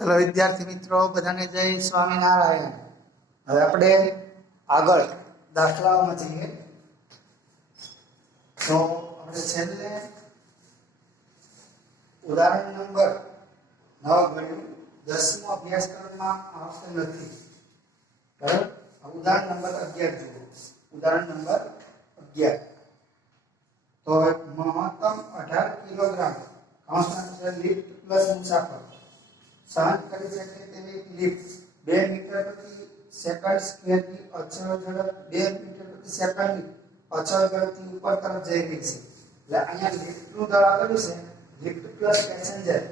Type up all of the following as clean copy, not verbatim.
चलो विद्यार्थी मित्रों बधाने जय स्वामीनारायण। હવે આપણે આગળ દાખલાઓમાં જઈએ તો આપણે છેલ્લે ઉદાહરણ નંબર 9 ગણ્યું 10મો અભ્યાસક્રમમાં આવશે નથી બરાબર। ઉદાહરણ નંબર 11 જુઓ। ઉદાહરણ નંબર 11 તો મહત્તમ 18 કિલોગ્રામ કાંસના લિફ્ટ પ્લસ મુસાફર સહન કરી શકે તેવી લિફ્ટ 2 મીટર પ્રતિ સેકન્ડ સ્ક્વેરની અચળ ઝડપ 2 મીટર પ્રતિ સેકન્ડની અચળ ઝડપથી ઉપર તરફ જઈ રહી છે। એટલે અહીંયા લિફ્ટનું દળ આપેલું છે લિફ્ટ પ્લસ પેસેન્જર।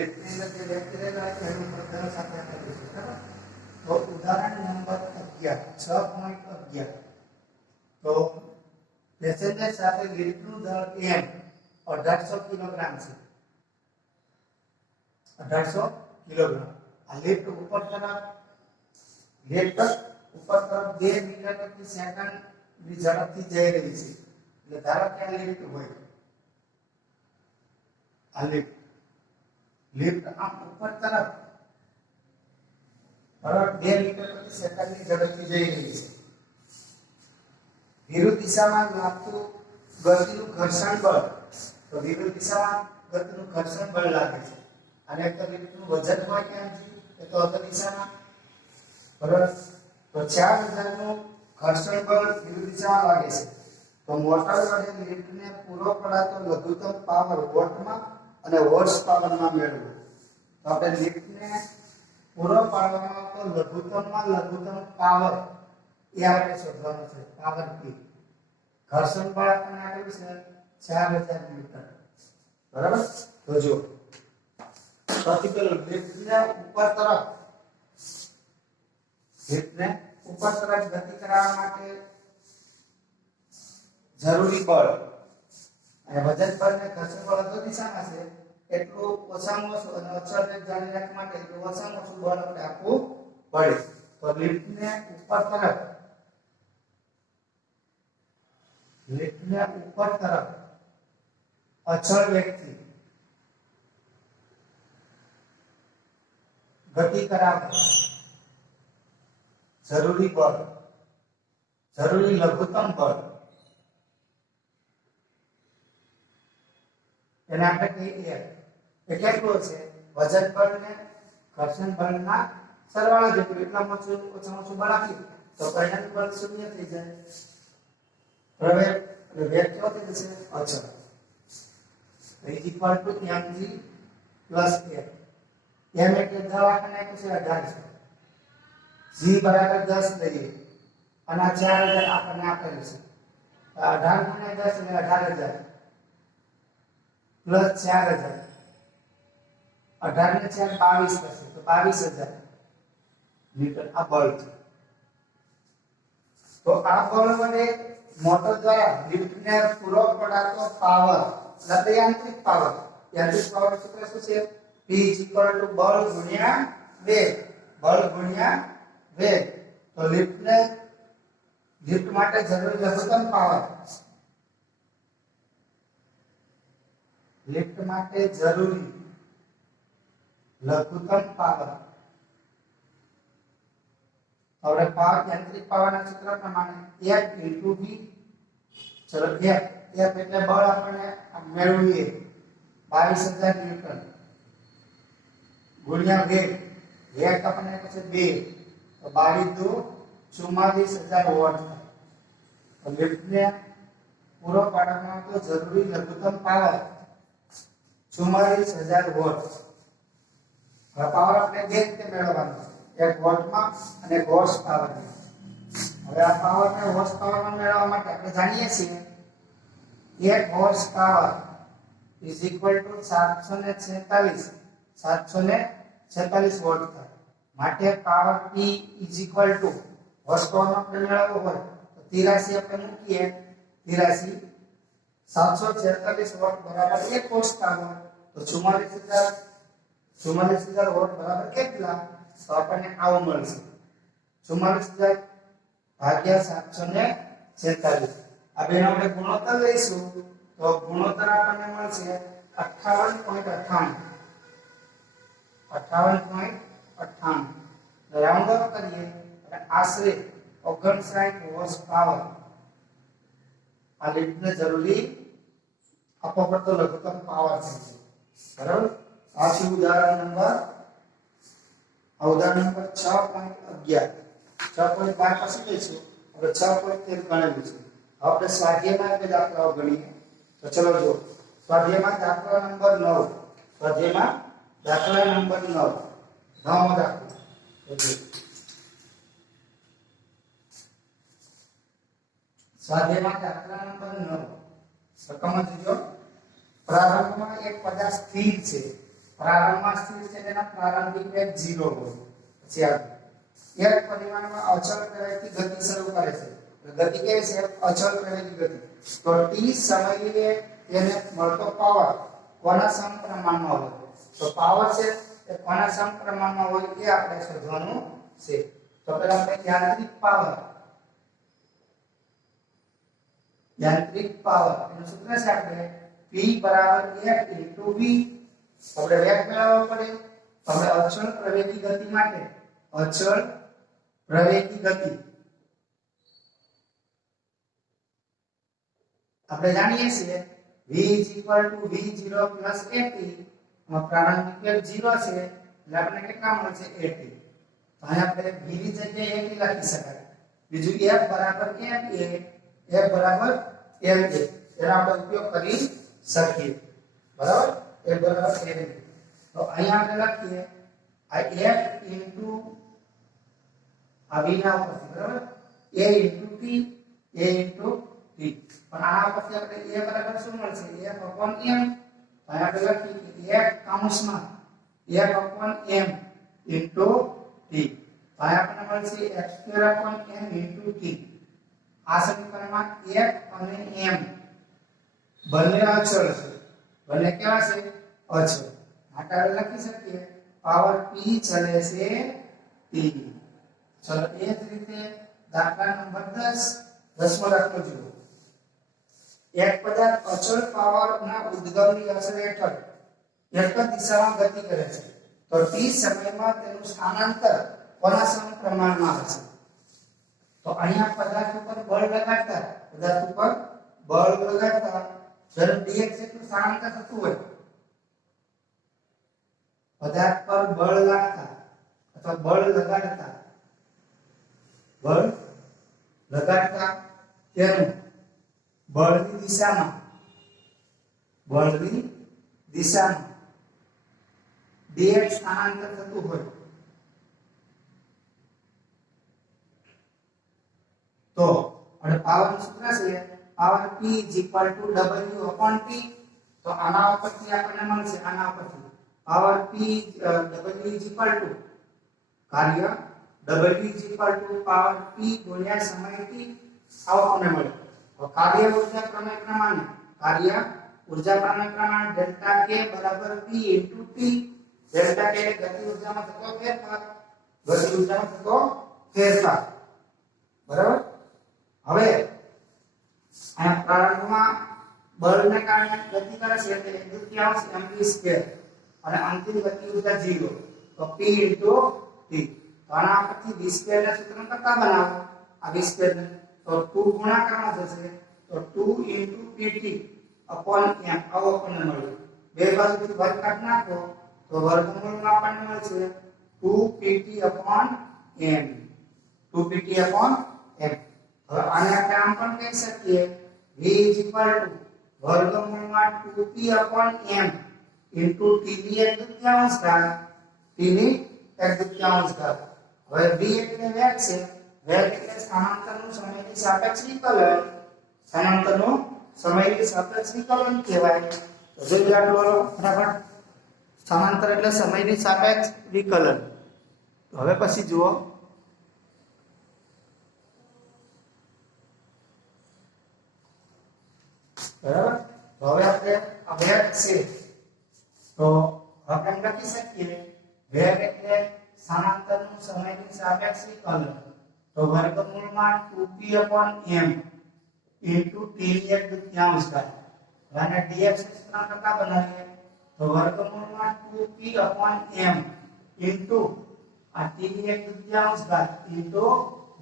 લિફ્ટની અંદર જે વ્યક્તિ રહેલા છે એનું દળ સાથે આપેલું છે બરાબર। તો ઉદાહરણ નંબર 11 6.11 તો પેસેન્જર સાથે લિફ્ટનું દળ m 1800 કિલોગ્રામ છે। 1800 કિલોગ્રામ। આ લિફ્ટ ઉપર તરફ 2 મીટર પ્રતિ સેકન્ડ ની ઝડપથી જઈ રહી છે। એટલે ધારો કે આ લિફ્ટ હોય, આ લિફ્ટ આમ ઉપર તરફ બરાબર 2 મીટર પ્રતિ સેકન્ડ ની ઝડપથી જઈ રહી છે। વિરુદ્ધ દિશામાં લાગતું ગતિનું ઘર્ષણ બળ, તો વિરુદ્ધ દિશામાં ગતિનું ઘર્ષણ બળ લાગે છે। અને એક લિફ્ટનું વજન હોય ક્યાંથી તો અલગ દિશામાં બરાબર। તો 4000 નું ઘર્ષણ બળ વિરુદ્ધ દિશામાં લાગે છે। તો મોટર વડે લિફ્ટને પૂરો પડાતો લઘુત્તમ પાવર વોટમાં અને હોર્સ પાવરમાં મેળવો। તો આપણે લિફ્ટને પૂરો પાડવામાં આવતો લઘુત્તમમાં લઘુત્તમ પાવર એ આપણે શોધવાનો છે, પાવર P। ઘર્ષણ બળ આપણને આપેલું છે 4000 ન્યૂટન બરાબર। તો જો સૌથી પહેલું લિફ્ટને ઉપર તરફ ગતિ કરાવવા માટે જરૂરી બળ અને વજન બળ ને ઘર્ષણ બળ અલગ દિશામાં છે એટલું ઓછામાં ઓછું અને અચળ વેગ જાળવી રાખવા માટે એટલું ઓછામાં ઓછું બળ આપણે આપવું પડે। તો લિફ્ટને ઉપર તરફ અચળ વેગથી ગતિ કરાવવા જરૂરી લઘુત્તમ બળ એને આપણે કહીએ એ કેટલું છે વજન બળ ને ઘર્ષણ બળના સરવાળા જેટલું। એટલામાં ઓછામાં ઓછું બળ આપીએ તો પરિણામી બળ શૂન્ય થઈ જાય બરાબર। એટલે વેગ કેવો થઈ જશે અચળ। is equal to mg plus f। m એટલે દવાખાને આપ્યું છે 1800, g બરાબર 10 લઈએ અને 4000 આપણને આપેલું છે। 18 ગુણ્યા 10 એટલે 18000 પ્લસ 4000 18 ને 4 22 થશે તો 22000 ન્યૂટન આ બળ છે। તો આ બળ વડે મોટર દ્વારા લિફ્ટને પૂરો પડાતો પાવર એટલે યાંત્રિક પાવર સૂત્ર શું છે P બળ ગુણ્યા વેગ। તો લિફ્ટ માટે જરૂરી લઘુત્તમ પાવર હવે યાંત્રિક પાવરના સૂત્ર પ્રમાણે F * V। ચલો F એટલે બળ આપણે મેળવીએ 22000 ન્યૂટન ગુણ્યા વેગ આપણને પછી 2 તો 22 * 2 44000 વોટ થાય। તો લિફ્ટને પૂરો પાડવામાં આવતો જરૂરી લઘુત્તમ પાવર 44000 વોટ। હવે પાવર આપણે બે રીતે મેળવવાનો છે, એક વોટમાં અને એક હોર્સ પાવરમાં। હવે આ પાવરને હોર્સ પાવરમાં મેળવવા માટે આપણે જાણીએ છીએ 1 horse power is equal to 746 watt થાય। માટે power P is equal to horse power આપણે મેળવવો હોય તો 83 આપણે મૂકીએ 746 વોટ બરાબર 1 હોર્સ પાવર। તો 44000 વોટ બરાબર કેટલા તો આપણને આવું મળશે 44000 ભાગ્યા 746। આ બેનો આપણે ગુણોત્તર લઈશું તો ગુણોત્તર આપણને મળશે 58.98। 58.98 રાઉન્ડ ઓફ કરીએ એટલે આશરે 59 હોર્સ પાવર આ લીડને જરૂરી આપવા પડતો લઘુત્તમ પાવર છે બરાબર આ છે ઉદાહરણ નંબર 6.11 6.12 પાસે લઈશું હવે 6.13 ગણેલું છે આપણે સ્વાધ્યાયમાં બે દાખલાઓ ગણીએ તો ચલો જો સ્વાધ્યાયમાં દાખલા નંબર 9 સ્વાધ્યાયમાં દાખલા નંબર 9 નવમો દાખલો સ્વાધ્યાયમાં દાખલા નંબર 9 રકમ જોજો પ્રારંભમાં એક પદાર્થ સ્થિર છે પ્રારંભમાં સ્થિર છે તેના પ્રારંભિક વેગ 0 હોય પછી આ એક પરિમાણમાં અચળ પ્રવેગથી ગતિ શરૂ કરે છે ગતિ કેવી છે અચળ પ્રવેગી ગતિ તો t સમયે તેને મળતો પાવર કોના સમપ્રમાણમાં હોય તો પાવર છે એ કોના સમપ્રમાણમાં હોય એ આપણે શોધવાનું છે તો પહેલા આપણે યાંત્રિક પાવર એનું સૂત્ર છે આપણે P = F * V આપણે વેગ મેળવવો પડે તો આપણે અચળ પ્રવેગી ગતિ માટે અચળ પ્રવેગી ગતિ આપણે જાણીએ છીએ v = v0 + at પ્રારંભિક વેગ 0 છે એટલે આપણે કેટલા મળશે 80 તો અહીં આપણે v ની જગ્યાએ 80 લખી શકાય બીજું f = ma એનો આપણે ઉપયોગ કરી શકીએ બરાબર f = ma તો અહીં આપણે લખીએ આ f ઇન્ટુ આ v ના ઉપરથી બરાબર a ઇન્ટુ t પણ આ ઉપરથી આપણે a બરાબર શું મળશે f/m અહીં આપણે લખીએ f કૌંસમાં f/m ઇન્ટુ t અહીં આપણને મળશે f²/m ઇન્ટુ t આ સમીકરણમાં f અને m બંને અચળ છે બંને કેવા છે અચળ માટે આપણે લખી શકીએ પાવર p ચલે છે t ચલો એ જ રીતે દાખલા નંબર 10મો દાખલો જુઓ એક પદાર્થ અચળ પાવરના ઉદ્ગમની અસર હેઠળ એક જ દિશામાં ગતિ કરે છે તો t સમયમાં તેનું સ્થાનાંતર કોના સમપ્રમાણમાં હશે તો અહીંયા પદાર્થ ઉપર બળ લગાડતા જ્યારે dx એટલું સ્થાનાંતર થતું હોય પદાર્થ પર બળ લાગતા અથવા બળ લગાડતા તેનું બળની દિશામાં dx સ્થાનાંતર થતું હોય તો અને પાવરનું સૂત્ર છે પાવર p = w/t તો આના ઉપરથી આપણને મળશે આના ઉપરથી પાવર p w કાર્ય w પાવર p ગુણ્યા સમય t આવો આપણને મળે તો કાર્ય ઊર્જા પ્રમેય પ્રમાણે delta k = p * t delta k ગતિ ઊર્જામાં થતો ફેરફાર બરાબર હવે આ પ્રારંભમાં બળને કારણે ગતિ કરે છે એટલે 1/2 mv² અને અંતિમ ગતિ ઊર્જા 0 તો p * t તો આના પરથી v² ના સૂત્રને કરતા બનાવો આ v² ને તો 2 ગુણાકારમાં જશે તો 2 * pt / m આવો આપણને મળે બે બાજુથી વર્ગ કાઢી નાખો તો વર્ગમૂળમાં આપણને મળશે 2pt / m 2pt / m હવે આને આપણે આમ પણ કહી શકીએ v = વર્ગમૂળમાં 2p / m ઇન્ટુ t ની 1/2 ઘાત t ની 1/2 ઘાત હવે v એટલે વેગ છે વેગ એટલે સ્થાનાંતરનું સમયની સાપેક્ષ વિકલન કહેવાય તો જો યાદ કરો બરાબર સ્થાનાંતર એટલે સમયની સાપેક્ષ વિકલન હવે પછી જુઓ બરાબર હવે આપણે આ વેગ છે તો આપણે લખી શકીએ વેગ એટલે સ્થાનાંતરનું સમયની સાપેક્ષ વિકલન તો વર્ગમૂળમાં 2p / m ઇન્ટુ t ની 1/2 ઘાત અને dx સૂત્ર કરતા બનાવીએ તો વર્ગમૂળમાં 2p / m ઇન્ટુ આ t ની 1/3 ઘાત ઇન્ટુ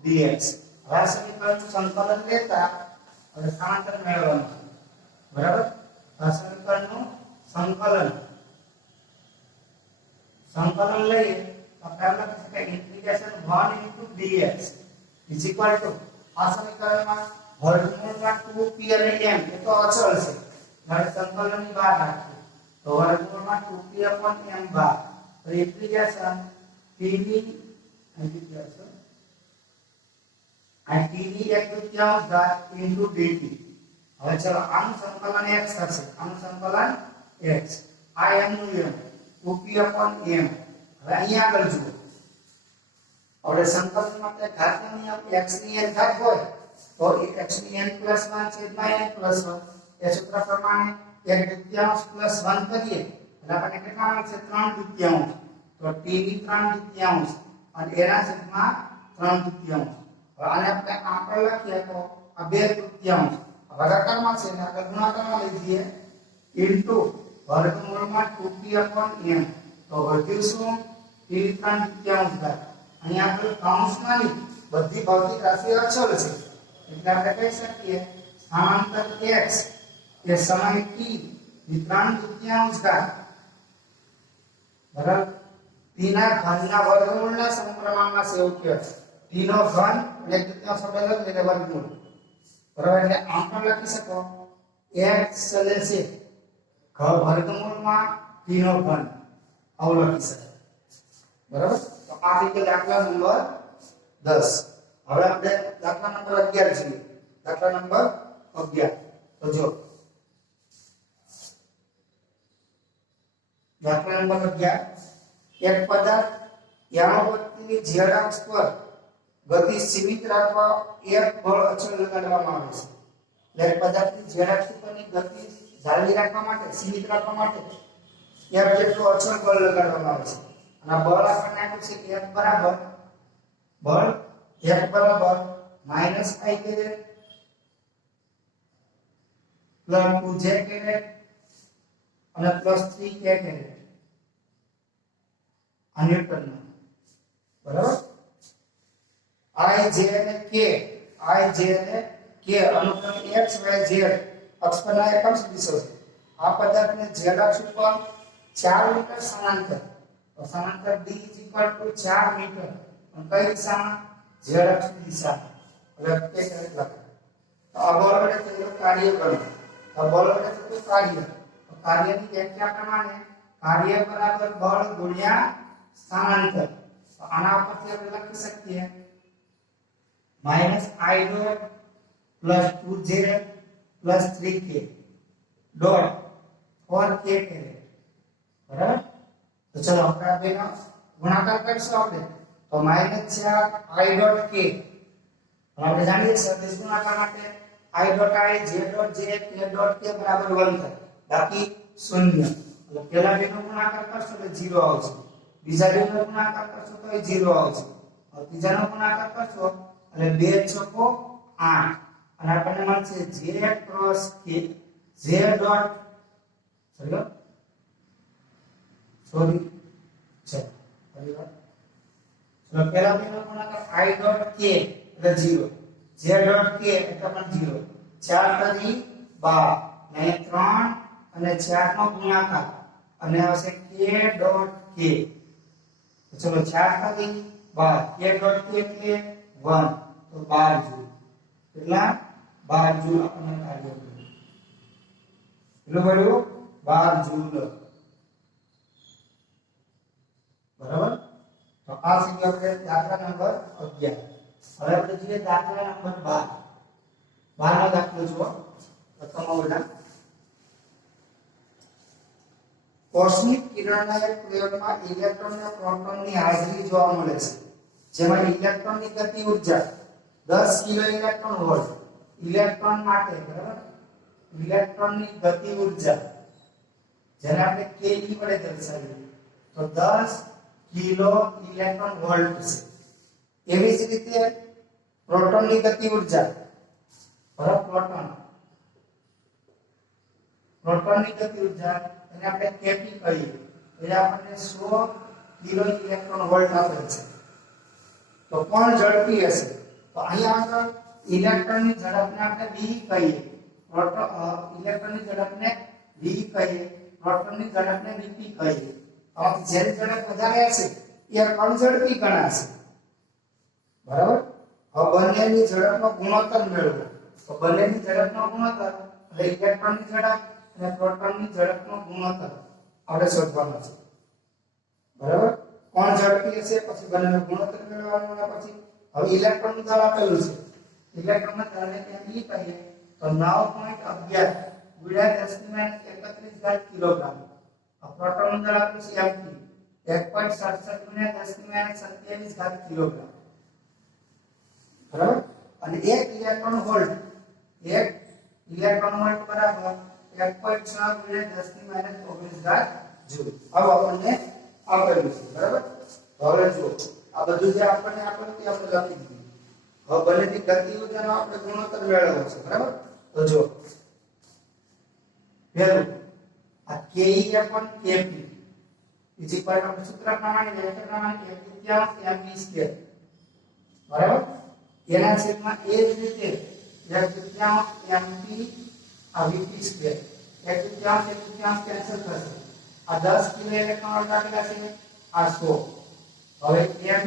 dx. હવે આ સમીકરણનું સંકલન લેતા હવે સ્થાનાંતર મેળવવાનું છે. બરાબર? આ સમીકરણનું સંકલન લઈએ તો આપણે લખી શકાય integration 1 into dx is equal to આ સમીકરણમાં વર્ગમૂળમાં 2p અને m એ તો અચળ છે એટલે સંકલનની બહાર રાખીએ તો વર્ગમૂળમાં 2p upon m બાર તો ઇન્ટિગ્રેશન t ની ઇન્ટિગ્રેશન આ t ની 1/3 ઘાત into dt. હવે ચલો આનું સંકલન x થશે, આનું સંકલન x, આ m નું m 2p upon m. હવે અહીંયા આગળ જુઓ આપણે સંકલન માટે ઘાતનો નિયમ x ની n ઘાત હોય તો x ની n + 1 છેદમાં n + 1 એ સૂત્ર પ્રમાણે 1/2 + 1 કરીએ એટલે આપણને કેટલા મળશે 3/2 તો t ની 3/2 અને એના છેદમાં 3/2. હવે આને આપણે આગળ લખીએ તો આ 2/3 ભાગાકારમાં છે ને આગળ ગુણાકારમાં લઈ જઈએ ઇન્ટુ વર્ગમૂળમાં 2p upon m તો વધ્યું શું t ની 3/2 ઘાત. અહીંયા આપણે કૌંસમાંની બધી ભૌતિક રાશિ અચળ છે એટલે આપણે કહી શકીએ સ્થાનાંતર x એ સમય t ની 3/2 ઘાત બરાબર t ના ઘનના વર્ગમૂળના સમપ્રમાણમાં છે એવું કહેવાય. t નો ઘન અને 1/2 શબ્દ એટલે વર્ગમૂળ બરાબર. એટલે આમ પણ લખી શકો x ચલે છે વર્ગમૂળમાં t નો ઘન આવું લખી શકાય. બરાબર. તો આ રીતે દાખલા નંબર 10. હવે આપણે દાખલા નંબર 11 જોઈએ. દાખલા નંબર 11 તો જો દાખલા નંબર 11 એક પદાર્થ યામવૃત્તિની z અક્ષ પર ગતિ સીમિત રાખવા એક બળ અચળ લગાડવામાં આવે છે. એટલે પદાર્થની z અક્ષ પરની ગતિ જાળવી રાખવા માટે સીમિત રાખવા માટે એક જેટલું અચળ બળ લગાડવામાં આવે છે. અને બળ આપણને આપ્યું છે કે F બરાબર બળ F બરાબર -i કેરેટ +2j કેરેટ અને +3k કેરેટ આ ન્યૂટનનો. બરાબર. I j અને k અનુક્રમે x y z અક્ષ પરના એકમ દિશો છે. આ પદાર્થને z અક્ષ ઉપર 4 મીટર સ્થાનાંતર તો સ્થાનાંતર d = 4 મીટર અને કઈ દિશામાં z અક્ષની દિશામાં એટલે કે કેરેટ લખાય. તો આ બળ વડે થયેલું કાર્ય ગણો. તો બળ વડે થતું કાર્ય તો કાર્યની વ્યાખ્યા પ્રમાણે કાર્ય બરાબર બળ ગુણ્યા સ્થાનાંતર. તો આના ઉપરથી આપણે લખી શકીએ -i dot +2j +3k dot 4k caret. બરાબર. તો ચલો આપણે બેનો ગુણાકાર કરીશું આપણે તો -4 i dot k આપણે જાણીએ છીએ સદિશ ગુણાકાર માટે i dot i j dot j k dot k બરાબર 1 થાય બાકી 0. એટલે પહેલા બેનો ગુણાકાર કરશો એટલે 0 આવશે, બીજા બેનો ગુણાકાર કરશો તો એ 0 આવશે, અને ત્રીજાનો ગુણાકાર કરશો એટલે 2 ચોકો 8 અને આપણને મળશે j cross k j dot sorry છે ફરીવાર ચલો પહેલા બેનો ગુણાકાર i dot k એટલે 0 j dot k એટલે પણ 0 4 * 12 ને 3 અને 4 નો ગુણાકાર અને આવશે k dot k. ચલો 4 * 12 k dot k એટલે 1 તો 12 જૂલ. કેટલા 12 જૂલ આપણને કાર્ય મળ્યું. કેટલું મળ્યું 12 જૂલ. બરાબર. તો આ થઈ ગયો આપણે દાખલા નંબર 11. હવે આપણે જોઈએ દાખલા નંબર 12. 12 નો દાખલો જુઓ. પ્રથમ ઓરડા કોસ્મિક કિરણના એક પ્રયોગમાં ઇલેક્ટ્રોન અને પ્રોટોનની હાજરી જોવા મળે છે જેમાં ઇલેક્ટ્રોનની ગતિ ઊર્જા 10 કિલો ઇલેક્ટ્રોન વોલ્ટ ઇલેક્ટ્રોન માટે બરાબર ઇલેક્ટ્રોનની ગતિ ઊર્જા જેને આપણે ke વડે દર્શાવીએ તો 10 કિલો ઇલેક્ટ્રોન વોલ્ટ છે. એવી જ રીતે પ્રોટોનની ગતિ ઊર્જા બરાબર પ્રોટોનની ગતિ ઊર્જા એને આપણે kp કહીએ એટલે આપણને 100 કિલો ઇલેક્ટ્રોન વોલ્ટ આપેલ છે તો કોણ ઝડપી હશે તો અહીંયા આગળ ઇલેક્ટ્રોનની ઝડપને આપણે v કહીએ ઇલેક્ટ્રોનની ઝડપને v કહીએ પ્રોટોનની ઝડપને vp કહીએ આમાં જેની ઝડપ વધારે હશે એ કણ ઝડપી ગણાશે બરાબર હવે બંનેની ઝડપનો ગુણોત્તર મેળવો તો બંનેની ઝડપનો ગુણોત્તર એટલે ઇલેક્ટ્રોનની ઝડપ અને પ્રોટોનની ઝડપનો ગુણોત્તર આપણે શોધવાનો છે બરાબર કોણ ઝડપી હશે પછી બંનેનો ગુણોત્તર મેળવવાનો અને પછી હવે ઇલેક્ટ્રોનનું દળ આપેલું છે ઇલેક્ટ્રોનના દળને કેમ ઈ કહીએ તો 9.11 ગુણ્યા 10⁻31 કિલોગ્રામ પ્રોટોનનું દળ આપેલું છે mp 1.67 ગુણ્યા 10⁻27 કિલોગ્રામ બરાબર અને 1 ઇલેક્ટ્રોન વોલ્ટ 1 ઇલેક્ટ્રોન વોલ્ટ બરાબર 1.6 ગુણ્યા 10⁻19 જૂલ હવે આપણને આપેલું છે બરાબર હવે જુઓ આ બધું જે આપણને આપેલું તે આપણે લખી દીધું હવે બંનેની ગતિ ઉર્જાનો આપણે ગુણોત્તર મેળવવો છે બરાબર તો જો પહેલું આ ke upon kp is equal to સૂત્ર પ્રમાણે વ્યાખ્યા પ્રમાણે mv2 બરાબર એના છેદમાં એ જ રીતે 1/3 mp આ vp2 1/3 કેન્સલ થશે આ 10 કિલો ઇલેક્ટ્રોન રાખેલા છે આ 100 હવે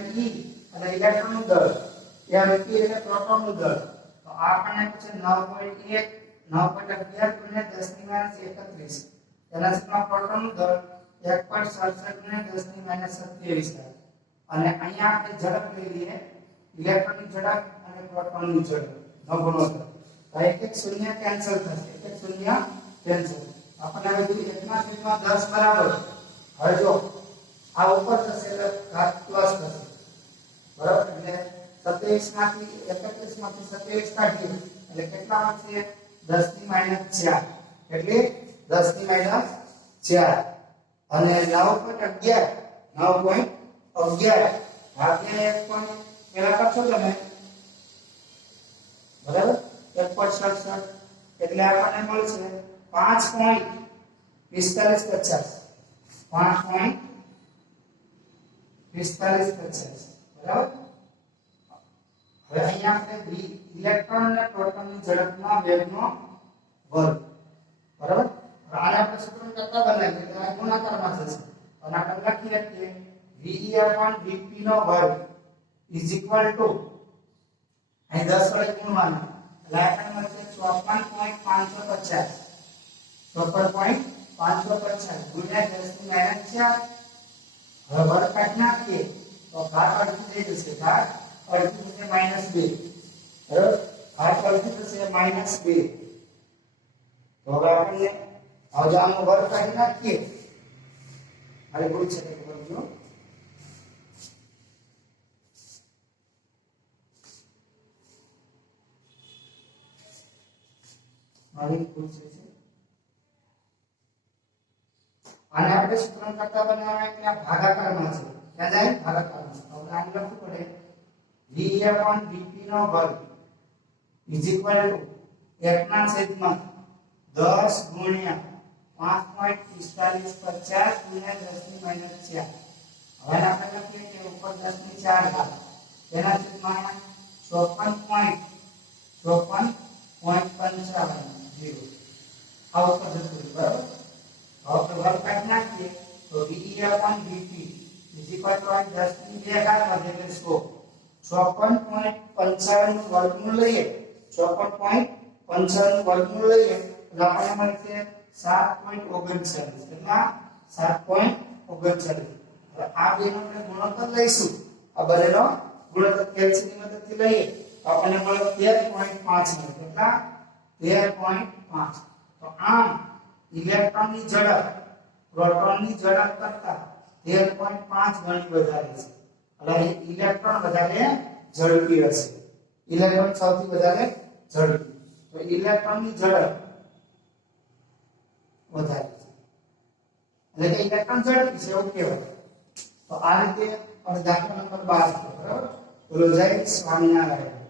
me અને ઇલેક્ટ્રોનનું દળ mp એટલે પ્રોટોનનું દળ તો આ આપણને છે 9.11 ગુણ્યા 10⁻31 એના છેદમાં પ્રોટોનનું દળ 1.67 ગુણ્યા 10⁻27 અને અહીંયા આપણે ઝડપ લઈ લઈએ ઇલેક્ટ્રોનની ઝડપ અને પ્રોટોનની ઝડપ નો ગુણોત્તર તો એક શૂન્ય કેન્સલ થશે એક શૂન્ય કેન્સલ આપણે હવે 1/10 બરાબર હવે જો આ ઉપર થશે એટલે ઘાત પ્લસ થશે બરાબર એટલે 27 માંથી 31 માંથી 27 કાઢીએ એટલે કેટલા વધશે 10⁻4 એટલે 10⁻4 અને 9.11 ભાગ્યા 1 પોઈન્ટ પેલા કરશો તમે બરાબર 1.67 એટલે આપણને મળશે 5.4550 5.4550 બરાબર હવે અહીંયા આપણે ઇલેક્ટ્રોન અને પ્રોટોનની ઝડપના વેગનો વર્ગ બરાબર આને આપણે સૂત્ર કરતા બનાવીએ એટલે આ ગુણાકારમાં થશે અને આપણે લખી શકીએ v/vp નો વર્ગ ઇઝ ઇક્વલ ટુ અહીં 10 વડે ગુણવાનું એટલે આપણને મળશે 54.550 54.550 ગુણ્યા 10⁻4 હવે વર્ગ કાઢી નાખીએ તો ઘાત અડધી થઈ જશે ઘાત અડધી થશે -2 બરાબર ઘાત અડધી થશે -2 તો હવે આપણે હવે આનો વર્ગ કાઢી નાખીએ મારી ભૂલ છે કે સમજો મારી ભૂલ છે આને આપણે સૂત્ર કરતા બનાવવા એટલે આ ભાગાકારમાં છે યાદ આવે ભાગાકારમાં હવે આને લખવું પડે v/vp નો વર્ગ ઇઝ ઇક્વલ ટુ 1/10 ગુણ્યા 5.4550 ગુણ્યા 10⁻4 હવે આપણે લખીએ કે ઉપર 10⁻4 ઘાત તેના છેદમાં 54.55 આ ઉપર જતું બરાબર હવે વર્ગ કાઢી નાખીએ તો v/vp ઇઝ ઇક્વલ ટુ 10 ની 2 ઘાત એટલે 56.55 નું વર્ગમૂળ લઈએ 56.55 નું વર્ગમૂળ લઈએ એટલે આપણને મળશે 7.39 કેટલા 7.39 હવે આ બેનો આપણે ગુણોત્તર લઈશું આ બંનેનો ગુણોત્તર કેલ્સીની મદદથી લઈએ તો આપણને મળે 13.5 મળે કેટલા 13.5 તો આમ ઇલેક્ટ્રોનની ઝડપ પ્રોટોનની ઝડપ કરતા 13.5 ગણી વધારે છે એટલે ઇલેક્ટ્રોન વધારે ઝડપી હશે ઇલેક્ટ્રોન સૌથી વધારે ઝડપી તો ઇલેક્ટ્રોનની ઝડપ વધારે છે એટલે કે ઇલેક્ટ્રોન ઝડપી છે એવું કહેવાય તો આ રીતે આપણે દાખલા નંબર 12 છે બરાબર બોલો જય સ્વામિનારાયણ